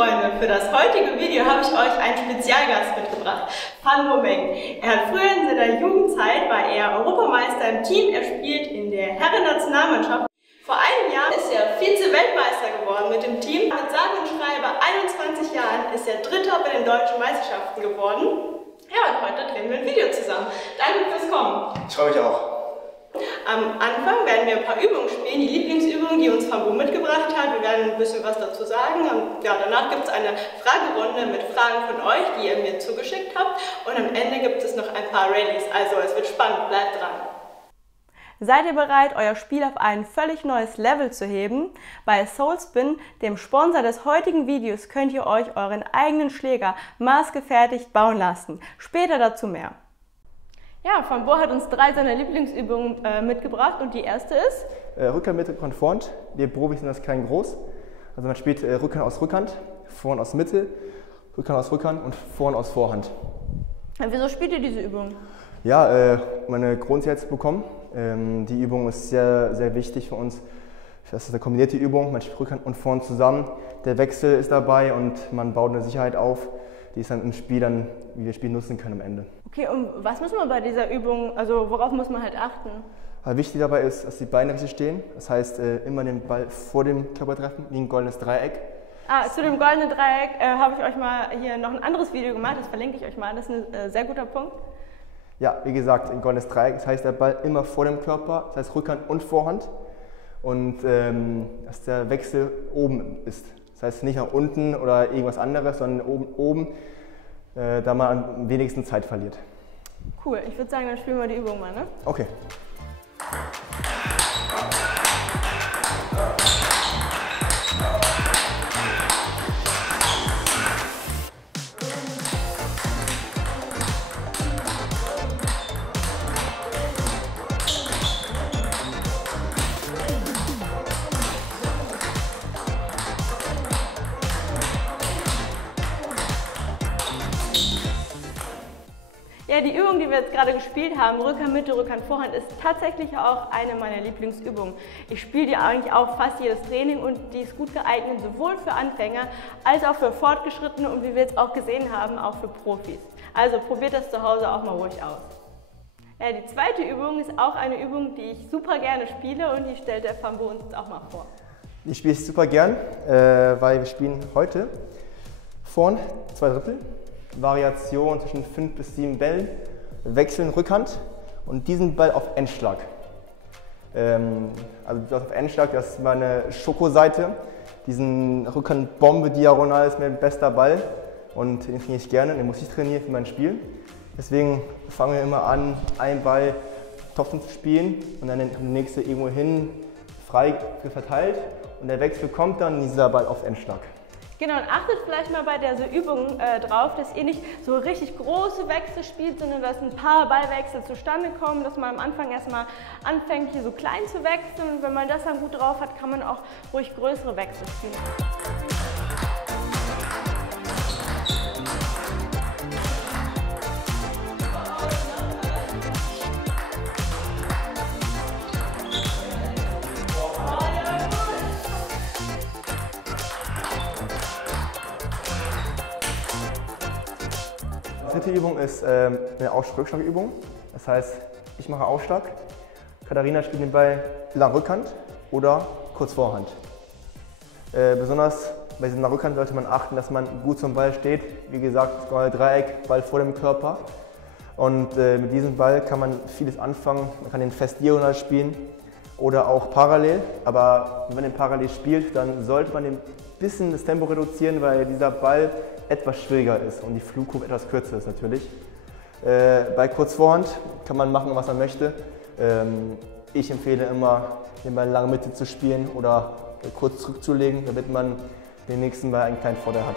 Freunde, für das heutige Video habe ich euch einen Spezialgast mitgebracht, Fan Bomeng. Er hat früher in seiner Jugendzeit war er Europameister im Team, er spielt in der Herren-Nationalmannschaft. Vor einem Jahr ist er Vize-Weltmeister geworden mit dem Team. Mit sage und schreibe 21 Jahren ist er Dritter bei den deutschen Meisterschaften geworden. Ja, und heute drehen wir ein Video zusammen. Danke fürs Kommen. Ich freue mich auch. Am Anfang werden wir ein paar Übungen spielen, die Lieblingsübungen, die uns Fan Bo mitgebracht hat. Wir werden ein bisschen was dazu sagen. Und ja, danach gibt es eine Fragerunde mit Fragen von euch, die ihr mir zugeschickt habt. Und am Ende gibt es noch ein paar Rallyes. Also es wird spannend, bleibt dran. Seid ihr bereit, euer Spiel auf ein völlig neues Level zu heben? Bei Soulspin, dem Sponsor des heutigen Videos, könnt ihr euch euren eigenen Schläger maßgefertigt bauen lassen. Später dazu mehr. Ja, Fan Bo hat uns 3 seiner Lieblingsübungen mitgebracht und die erste ist? Rückhand, Mitte, Rückhand, Vorhand. Wir Profis sind das klein groß. Also man spielt Rückhand aus Rückhand, Vorhand aus Mitte, Rückhand aus Rückhand und Vorhand aus Vorhand. Wieso spielt ihr diese Übung? Ja, meine Grundsätze bekommen. Die Übung ist sehr, sehr wichtig für uns. Das ist eine kombinierte Übung, man spielt Rückhand und Vorhand zusammen. Der Wechsel ist dabei und man baut eine Sicherheit auf, die ist dann im Spiel dann, wie wir das Spiel nutzen können am Ende. Okay, und was muss man bei dieser Übung, also worauf muss man halt achten? Wichtig dabei ist, dass die Beine richtig stehen. Das heißt, immer den Ball vor dem Körper treffen, wie ein goldenes Dreieck. Zu dem goldenen Dreieck habe ich euch mal hier noch ein anderes Video gemacht, das verlinke ich euch mal, das ist ein sehr guter Punkt. Ja, wie gesagt, ein goldenes Dreieck, das heißt der Ball immer vor dem Körper, das heißt Rückhand und Vorhand. Und dass der Wechsel oben ist. Das heißt nicht nach unten oder irgendwas anderes, sondern oben, da man am wenigsten Zeit verliert. Cool, ich würde sagen, dann spielen wir die Übung mal, ne? Okay. Ja, die Übung, die wir jetzt gerade gespielt haben, Rückhand, Mitte, Rückhand, Vorhand, ist tatsächlich auch eine meiner Lieblingsübungen. Ich spiele die eigentlich auch fast jedes Training und die ist gut geeignet, sowohl für Anfänger als auch für Fortgeschrittene und wie wir jetzt auch gesehen haben, auch für Profis. Also probiert das zu Hause auch mal ruhig aus. Ja, die zweite Übung ist auch eine Übung, die ich super gerne spiele und die stellt der Fan Bo uns jetzt auch mal vor. Die spiele ich super gern, weil wir spielen heute vorn 2 Drittel. Variation zwischen 5 bis 7 Bällen, wechseln Rückhand und diesen Ball auf Endschlag. Also das auf Endschlag, das ist meine Schokoseite, diesen Rückhandbombe diagonal ist mein bester Ball und den trainiere ich gerne, den muss ich trainieren für mein Spiel. Deswegen fangen wir immer an, einen Ball Topfen zu spielen und dann der nächste irgendwo hin, frei verteilt und der Wechsel kommt dann dieser Ball auf Endschlag. Genau, und achtet vielleicht mal bei dieser Übung drauf, dass ihr nicht so richtig große Wechsel spielt, sondern dass ein paar Ballwechsel zustande kommen, dass man am Anfang erstmal anfängt, hier so klein zu wechseln. Und wenn man das dann gut drauf hat, kann man auch ruhig größere Wechsel spielen. Die dritte Übung ist eine Rückschlagübung. Das heißt, ich mache Aufschlag, Katharina spielt den Ball lang Rückhand oder kurz Vorhand. Besonders bei dieser Rückhand sollte man achten, dass man gut zum Ball steht. Wie gesagt, das goldene Dreieck, Ball vor dem Körper. Und mit diesem Ball kann man vieles anfangen. Man kann den fest diagonal spielen oder auch parallel. Aber wenn man den parallel spielt, dann sollte man ein bisschen das Tempo reduzieren, weil dieser Ball etwas schwieriger ist und die Flugkurve etwas kürzer ist natürlich. Bei Kurzvorhand kann man machen, was man möchte. Ich empfehle immer, den Ball lange Mitte zu spielen oder kurz zurückzulegen, damit man den nächsten Ball einen kleinen Vorteil hat.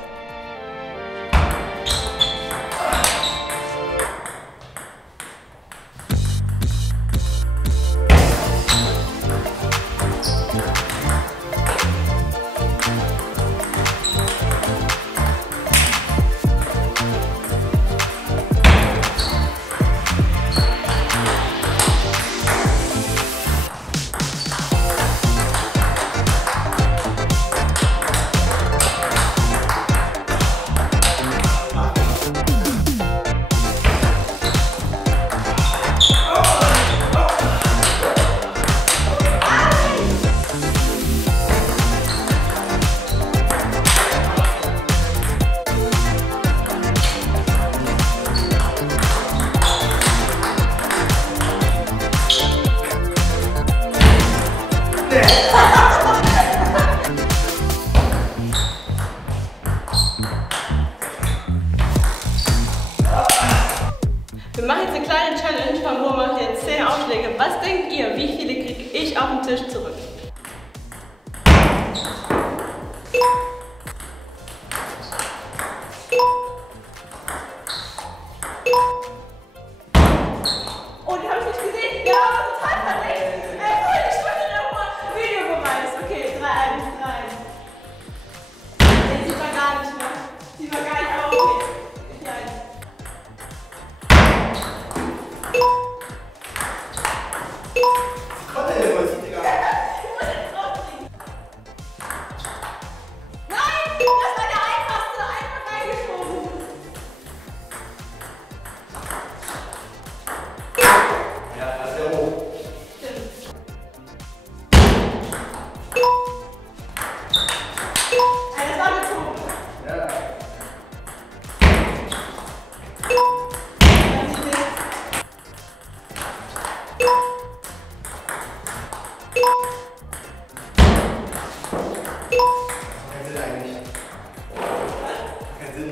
Bauernschläge. Was denkt ihr, wie viele kriege ich auf den Tisch zurück? Oh, die habe ich nicht gesehen. Ja, total verdeckt. Ich wollte nochmal Videobeweis. Okay, 3-1. Den sieht man gar nicht mehr. Sieht man gar nicht, aber okay.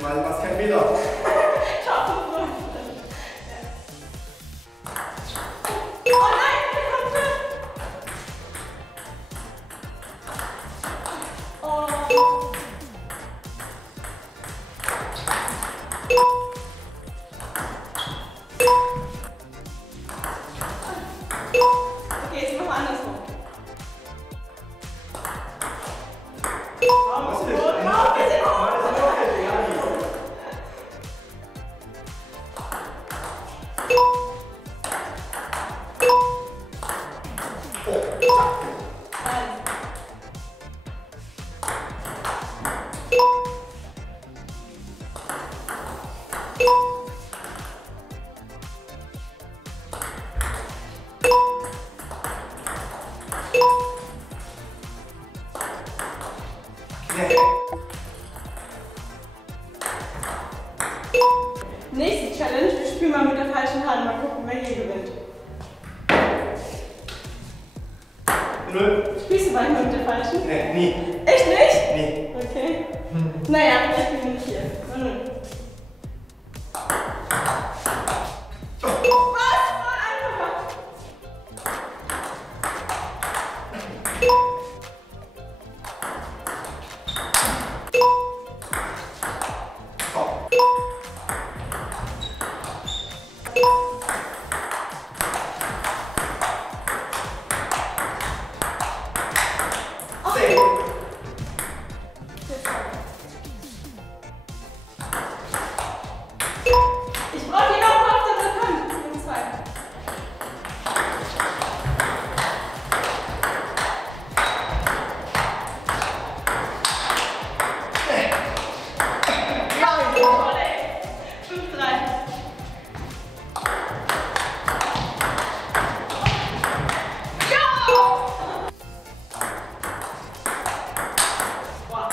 Weil du machst keinen Fehler. Oh nein, der kommt mit! Oh. Okay, jetzt machen wir andersrum. Nächste Challenge, wir spielen mal mit der falschen Hand. Mal gucken, wer hier gewinnt. 0. Spielst du manchmal mit der falschen? Nee, nie. Echt nicht? Nie. Okay. Naja, ich bin nicht hier. Was? Voll einfacher. Ich brauche die noch mal auf der Rückhand. Und 2. Ja, 5-3. Ja! Wow.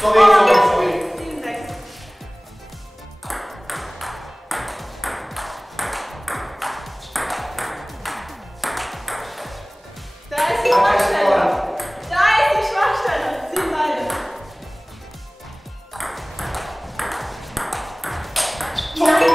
Sorry. 7-6. Da ist die Schwachstelle. Da ist die Schwachstelle. Ziehen beide. Nein.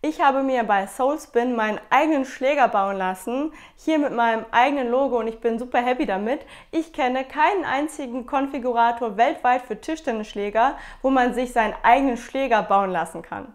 Ich habe mir bei Soulspin meinen eigenen Schläger bauen lassen, hier mit meinem eigenen Logo, und ich bin super happy damit. Ich kenne keinen einzigen Konfigurator weltweit für Tischtennisschläger, wo man sich seinen eigenen Schläger bauen lassen kann.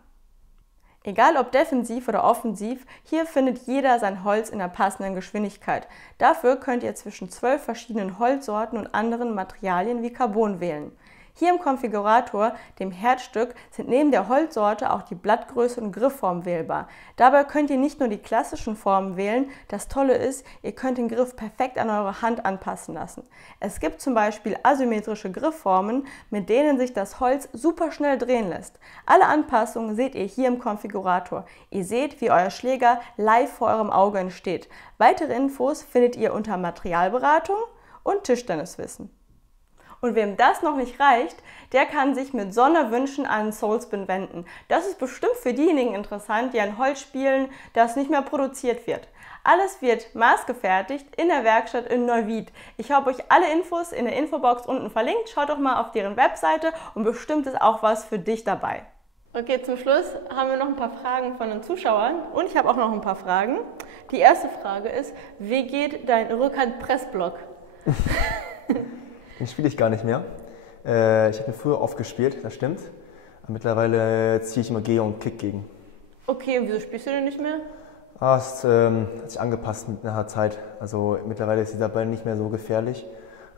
Egal ob defensiv oder offensiv, hier findet jeder sein Holz in der passenden Geschwindigkeit. Dafür könnt ihr zwischen 12 verschiedenen Holzsorten und anderen Materialien wie Carbon wählen. Hier im Konfigurator, dem Herzstück, sind neben der Holzsorte auch die Blattgröße und Griffform wählbar. Dabei könnt ihr nicht nur die klassischen Formen wählen, das Tolle ist, ihr könnt den Griff perfekt an eure Hand anpassen lassen. Es gibt zum Beispiel asymmetrische Griffformen, mit denen sich das Holz super schnell drehen lässt. Alle Anpassungen seht ihr hier im Konfigurator. Ihr seht, wie euer Schläger live vor eurem Auge entsteht. Weitere Infos findet ihr unter Materialberatung und Tischtenniswissen. Und wem das noch nicht reicht, der kann sich mit Sonderwünschen an Soulspin wenden. Das ist bestimmt für diejenigen interessant, die ein Holz spielen, das nicht mehr produziert wird. Alles wird maßgefertigt in der Werkstatt in Neuwied. Ich habe euch alle Infos in der Infobox unten verlinkt. Schaut doch mal auf deren Webseite und bestimmt ist auch was für dich dabei. Okay, zum Schluss haben wir noch ein paar Fragen von den Zuschauern und ich habe auch noch ein paar Fragen. Die erste Frage ist, wie geht dein Rückhand-Pressblock? Den spiele ich gar nicht mehr. Ich habe ihn früher oft gespielt, das stimmt. Aber mittlerweile ziehe ich immer Geh und Kick gegen. Okay, und wieso spielst du den nicht mehr? Es hat sich angepasst mit einer Zeit. Also mittlerweile ist dieser Ball nicht mehr so gefährlich.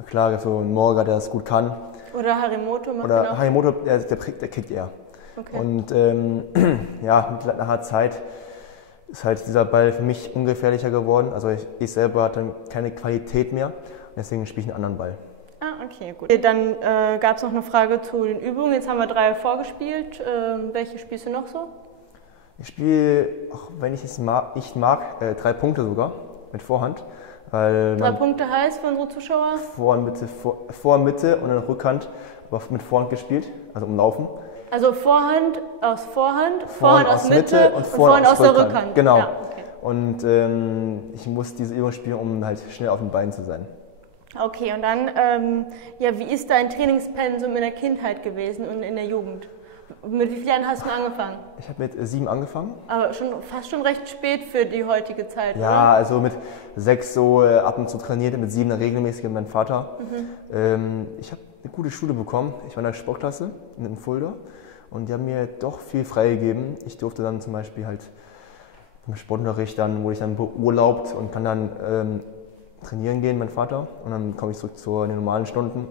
Klar, so ein Morga, der das gut kann. Oder Harimoto macht Oder auch. Harimoto, der kickt eher. Okay. Und ja, mit einer Zeit ist halt dieser Ball für mich ungefährlicher geworden. Also ich selber hatte keine Qualität mehr. Und deswegen spiele ich einen anderen Ball. Okay, gut. Dann gab es noch eine Frage zu den Übungen. Jetzt haben wir 3 vorgespielt. Welche spielst du noch so? Ich spiele, auch wenn ich es nicht mag, 3 Punkte sogar mit Vorhand. Weil 3 Punkte heißt für unsere Zuschauer? Vor, Mitte und dann Rückhand, aber mit Vorhand gespielt, also umlaufen. Also Vorhand aus Vorhand aus Mitte und Vorhand aus der Rückhand. Genau. Ja, okay. Und ich muss diese Übung spielen, um halt schnell auf den Beinen zu sein. Okay, und dann, ja, wie ist dein Trainingspensum in der Kindheit gewesen und in der Jugend? Mit wie vielen Jahren hast du angefangen? Ich habe mit 7 angefangen. Aber fast schon recht spät für die heutige Zeit, ja, oder? Also mit 6 so ab und zu trainiert, mit 7 dann regelmäßig mit meinem Vater. Ich habe eine gute Schule bekommen. Ich war in der Sportklasse in Fulda und die haben mir doch viel freigegeben. Ich durfte dann zum Beispiel halt im Sportunterricht, dann wurde ich dann beurlaubt und kann dann trainieren gehen, mein Vater. Und dann komme ich zurück zu den normalen Stunden.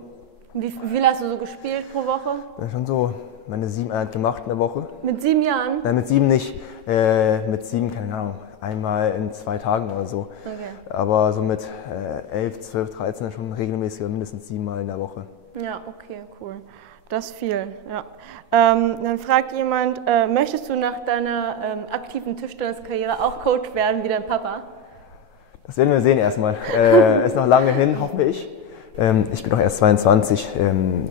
Wie viel hast du so gespielt pro Woche? Ja, schon so meine 7 gemacht in der Woche. Mit 7 Jahren? Nein, mit 7 nicht. Mit 7, keine Ahnung, einmal in 2 Tagen oder so. Okay. Aber so mit 11, 12, 13 schon regelmäßig, mindestens 7 Mal in der Woche. Ja, okay, cool. Das ist viel, ja. Dann fragt jemand, möchtest du nach deiner aktiven Tischtenniskarriere auch Coach werden wie dein Papa? Das werden wir sehen erstmal. Ist noch lange hin, hoffe ich. Ich bin noch erst 22.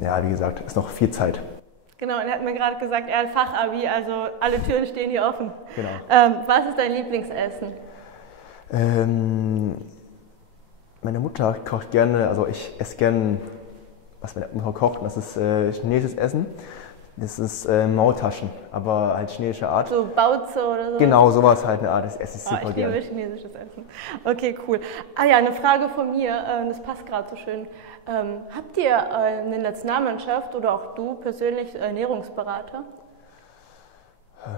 Ja, wie gesagt, ist noch viel Zeit. Genau, und er hat mir gerade gesagt, er hat Fachabi, also alle Türen stehen hier offen. Genau. Was ist dein Lieblingsessen? Meine Mutter kocht gerne, also ich esse gerne, was meine Mutter kocht, und das ist chinesisches Essen. Das ist Maultaschen, aber halt chinesische Art. So Baozi oder so? Genau, sowas halt eine Art, das esse ich super gerne. Ich liebe chinesisches Essen. Okay, cool. Ah ja, eine Frage von mir, das passt gerade so schön. Habt ihr in der Nationalmannschaft oder auch du persönlich Ernährungsberater?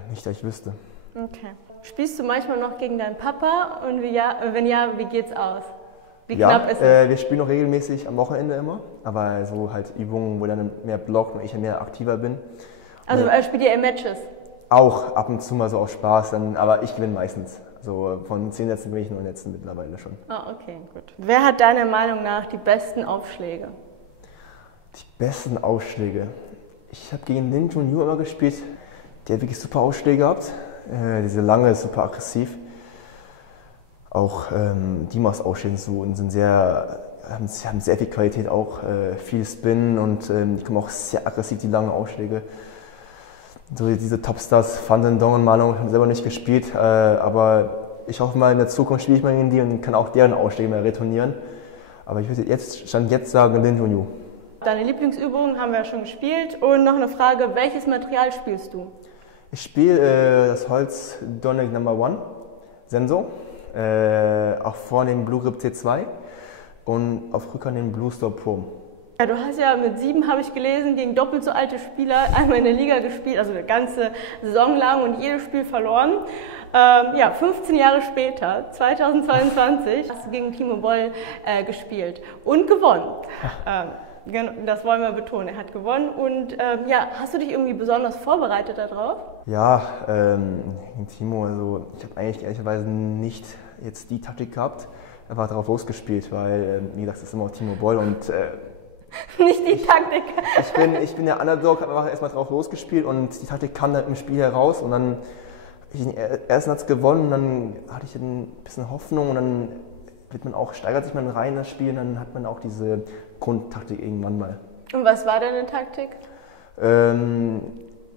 Nicht, dass ich wüsste. Okay. Spielst du manchmal noch gegen deinen Papa und wenn ja, wie geht's aus? Wie ja, knapp ist es? Wir spielen noch regelmäßig am Wochenende immer, aber so halt Übungen, wo dann mehr blockt und ich mehr aktiver bin. Also spielt ihr Matches? Auch ab und zu mal so aus Spaß, aber ich gewinne meistens. So von 10 Sätzen bin ich 9 Sätzen mittlerweile schon. Ah, okay, gut. Wer hat deiner Meinung nach die besten Aufschläge? Die besten Aufschläge? Ich habe gegen Lin Junyu immer gespielt. Der hat wirklich super Aufschläge gehabt. Diese lange, super aggressiv. Auch Dimas Aufschläge sind haben sehr viel Qualität, auch viel Spin und die kommen auch sehr aggressiv, die langen Aufschläge. So diese Topstars, Van den Dong und Malung, haben selber nicht gespielt, aber ich hoffe mal in der Zukunft spiele ich mal gegen die und kann auch deren Ausschläge mal retournieren. Aber ich würde jetzt sagen Lin Junyu. Deine Lieblingsübungen haben wir ja schon gespielt und noch eine Frage, welches Material spielst du? Ich spiele das Holz Donic No. 1 Senso, auch vorne den Blue Grip C2 und auf Rückhand den Blue Stop Pro. Ja, du hast ja mit 7, habe ich gelesen, gegen doppelt so alte Spieler einmal in der Liga gespielt, also eine ganze Saison lang und jedes Spiel verloren. Ja, 15 Jahre später, 2022, hast du gegen Timo Boll gespielt und gewonnen. das wollen wir betonen. Er hat gewonnen. Und ja, hast du dich irgendwie besonders vorbereitet darauf? Ja, gegen Timo, also ich habe eigentlich ehrlicherweise nicht jetzt die Taktik gehabt, einfach darauf losgespielt, weil, wie gesagt, es ist immer Timo Boll und nicht die Taktik. Ich bin der Underdog, habe einfach erstmal drauf losgespielt und die Taktik kam dann im Spiel heraus und dann habe ich den ersten Satz gewonnen und dann hatte ich ein bisschen Hoffnung und dann steigert sich man rein in das Spiel und dann hat man auch diese Grundtaktik irgendwann mal. Und was war deine Taktik?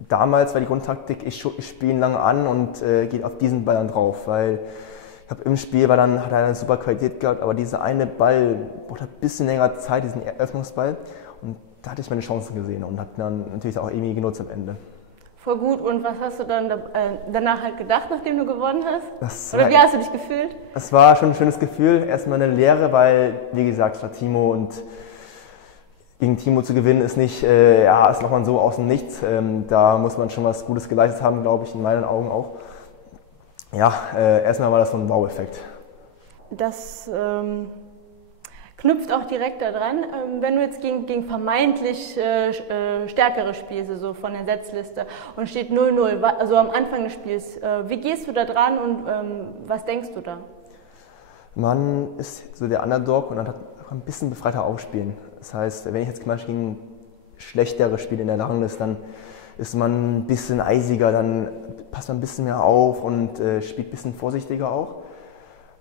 Damals war die Grundtaktik, ich spiele ihn lange an und gehe auf diesen Ball dann drauf, weil ich habe im Spiel hat er eine super Qualität gehabt, aber dieser eine Ball braucht ein bisschen länger Zeit, diesen Eröffnungsball und da hatte ich meine Chancen gesehen und habe dann natürlich auch irgendwie genutzt am Ende. Voll gut. Und was hast du dann danach halt gedacht, nachdem du gewonnen hast? Oder wie hast du dich gefühlt? Es war schon ein schönes Gefühl. Erstmal eine Lehre, weil, wie gesagt, es war Timo und gegen Timo zu gewinnen ist nicht, ist nochmal so aus dem Nichts. Da muss man schon was Gutes geleistet haben, glaube ich, in meinen Augen auch. Ja, erstmal war das so ein Wow-Effekt. Das knüpft auch direkt daran, wenn du jetzt gegen vermeintlich Stärkere spielst, so von der Setzliste, und steht 0-0, also am Anfang des Spiels, wie gehst du da dran und was denkst du da? Man ist so der Underdog und dann hat ein bisschen befreiter aufspielen. Das heißt, wenn ich jetzt zum Beispiel gegen schlechtere spiele in der Rangliste, dann ist man ein bisschen eisiger, dann passt man ein bisschen mehr auf und spielt ein bisschen vorsichtiger auch.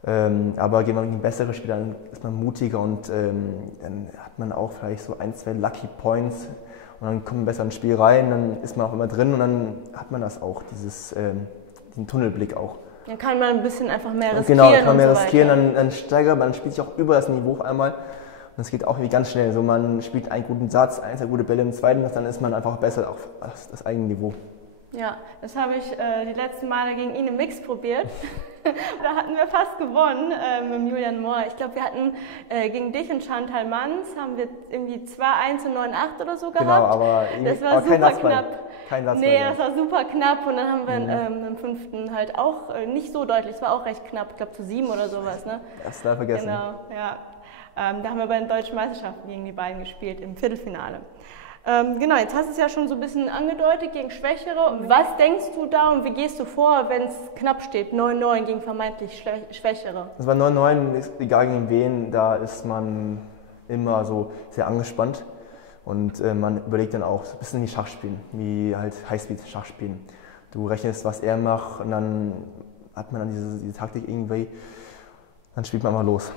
Aber gegen man gegen bessere Spieler, dann ist man mutiger und dann hat man auch vielleicht so 1, 2 Lucky Points und dann kommt man besser ins Spiel rein, dann ist man auch immer drin und dann hat man das auch, diesen Tunnelblick auch. Dann kann man ein bisschen einfach mehr riskieren. Genau, dann kann man mehr riskieren, dann steigert man, spielt sich auch über das Niveau auf einmal. Und es geht auch irgendwie ganz schnell. So, man spielt einen guten Satz, 1, 2 gute Bälle im zweiten, dann ist man einfach besser auf das eigene Niveau. Ja, das habe ich die letzten Male gegen ihn im Mix probiert. Da hatten wir fast gewonnen mit Julian Mohr. Ich glaube, wir hatten gegen dich und Chantal Manns haben wir irgendwie 2-1 und 9-8 oder so gehabt. Genau, aber das war super knapp. Kein Satzball. Nee, das war super knapp und dann haben wir im 5. halt auch nicht so deutlich, es war auch recht knapp, ich glaube zu 7 oder sowas. Ne? Das da vergessen. Genau, ja. Da haben wir bei den Deutschen Meisterschaften gegen die beiden gespielt, im Viertelfinale. Genau, jetzt hast du es ja schon so ein bisschen angedeutet, gegen Schwächere. Was denkst du da und wie gehst du vor, wenn es knapp steht, 9-9 gegen vermeintlich Schwächere? Das war 9-9, egal gegen wen, da ist man immer so sehr angespannt. Und man überlegt dann auch so ein bisschen wie Schachspielen, wie halt Highspeed-Schachspielen. Du rechnest, was er macht und dann hat man dann diese Taktik irgendwie, dann spielt man mal los.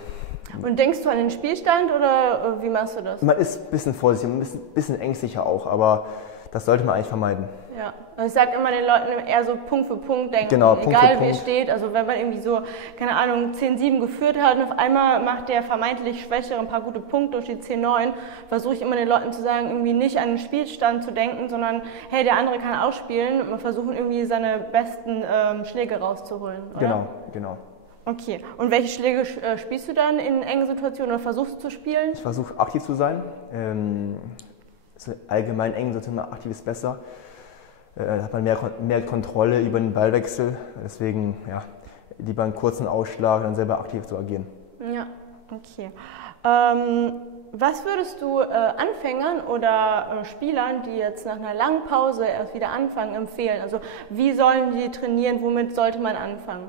Und denkst du an den Spielstand oder wie machst du das? Man ist ein bisschen vorsichtig, ein bisschen ängstlicher auch, aber das sollte man eigentlich vermeiden. Ja, also ich sage immer den Leuten eher so Punkt für Punkt denken, genau, Punkt egal für wie Punkt. es steht. Also wenn man irgendwie so, keine Ahnung, 10-7 geführt hat und auf einmal macht der vermeintlich Schwächere ein paar gute Punkte und steht 10-9, versuche ich immer den Leuten zu sagen, irgendwie nicht an den Spielstand zu denken, sondern hey, der andere kann auch spielen und wir versuchen irgendwie seine besten Schläge rauszuholen. Oder? Genau. Okay, und welche Schläge spielst du dann in engen Situationen oder versuchst du zu spielen? Ich versuche aktiv zu sein. Allgemein eng sollte man aktiv ist besser. Da hat man mehr Kontrolle über den Ballwechsel. Deswegen lieber einen kurzen Ausschlag, dann selber aktiv zu agieren. Ja, okay. Was würdest du Anfängern oder Spielern, die jetzt nach einer langen Pause erst wieder anfangen, empfehlen? Also wie sollen die trainieren, womit sollte man anfangen?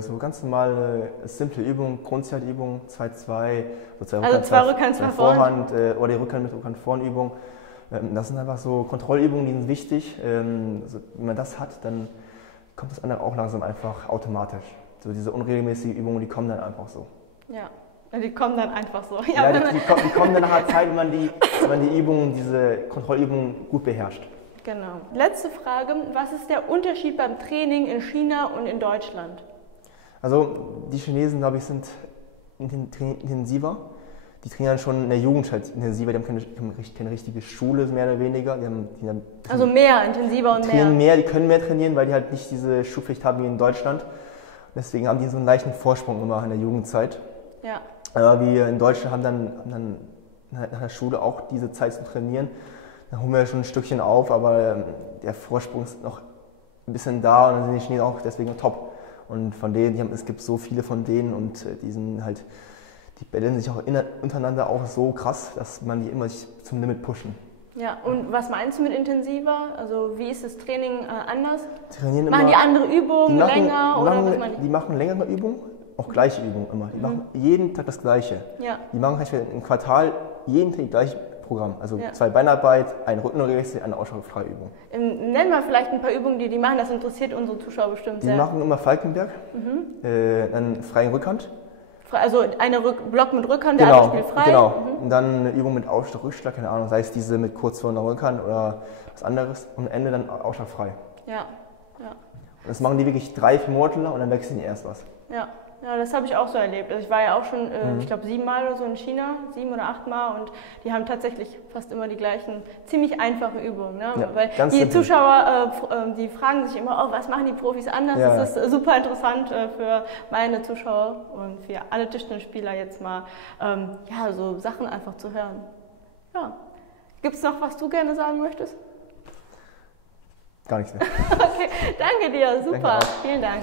So ganz normale, simple Übungen, Grundzeitübungen, 2-2, also zwei Rückhand, zwei Vorhand oder die Rückhand mit Rückhand-Vorhand-Übung. Das sind einfach so Kontrollübungen, die sind wichtig. Wenn man das hat, dann kommt das andere auch langsam einfach automatisch. So diese unregelmäßigen Übungen, die kommen dann einfach so. Ja, die kommen dann einfach so. Ja, die kommen dann nach einer Zeit, wenn man die Übungen, diese Kontrollübungen gut beherrscht. Genau. Letzte Frage, was ist der Unterschied beim Training in China und in Deutschland? Also die Chinesen, glaube ich, sind intensiver. Die trainieren schon in der Jugend halt intensiver, die haben keine richtige Schule, mehr oder weniger. Also mehr, intensiver und mehr. Die können mehr trainieren, weil die halt nicht diese Schulpflicht haben wie in Deutschland. Deswegen haben die so einen leichten Vorsprung immer in der Jugendzeit. Ja. Aber wir in Deutschland haben dann nach der Schule auch diese Zeit zu trainieren. Dann holen wir schon ein Stückchen auf, aber der Vorsprung ist noch ein bisschen da und dann sind die Chinesen auch deswegen top. Und von denen, es gibt so viele von denen und die Die bällen sich auch untereinander auch so krass, dass man die immer sich zum Limit pushen. Ja, und was meinst du mit intensiver? Also wie ist das Training anders? Trainieren machen immer, die andere Übungen länger oder was machen die? Die machen längere Übungen, auch gleiche Übungen immer. Die machen jeden Tag das Gleiche. Ja. Die machen im Quartal jeden Tag das gleiche Programm. Also 2 Beinarbeit, eine Rückenregel, eine ausschauungsfreie Übung. Nenn mal vielleicht ein paar Übungen, die machen. Das interessiert unsere Zuschauer bestimmt sehr. Die machen immer Falkenberg, dann freien Rückhand. Also Block mit Rückhand, der andere spielt frei. Genau, und dann eine Übung mit Aufschlag, Rückschlag, keine Ahnung, sei es diese mit kurz vor der Rückhand oder was anderes. Und am Ende dann Aufschlag frei. Ja. Und das machen die wirklich 3-4 Monate lang und dann wechseln die erst was. Ja, das habe ich auch so erlebt. Also ich war ja auch schon, ich glaube 7 Mal oder so in China, 7 oder 8 Mal, und die haben tatsächlich fast immer die gleichen, ziemlich einfache Übungen. Ne? Ja, weil die simpel. Zuschauer, die fragen sich immer, was machen die Profis anders? Ja. Das ist super interessant für meine Zuschauer und für alle Tischtennisspieler jetzt mal, so Sachen einfach zu hören. Ja. Gibt es noch, was du gerne sagen möchtest? Gar nichts mehr. Okay, danke dir, super, Danke auch. vielen Dank.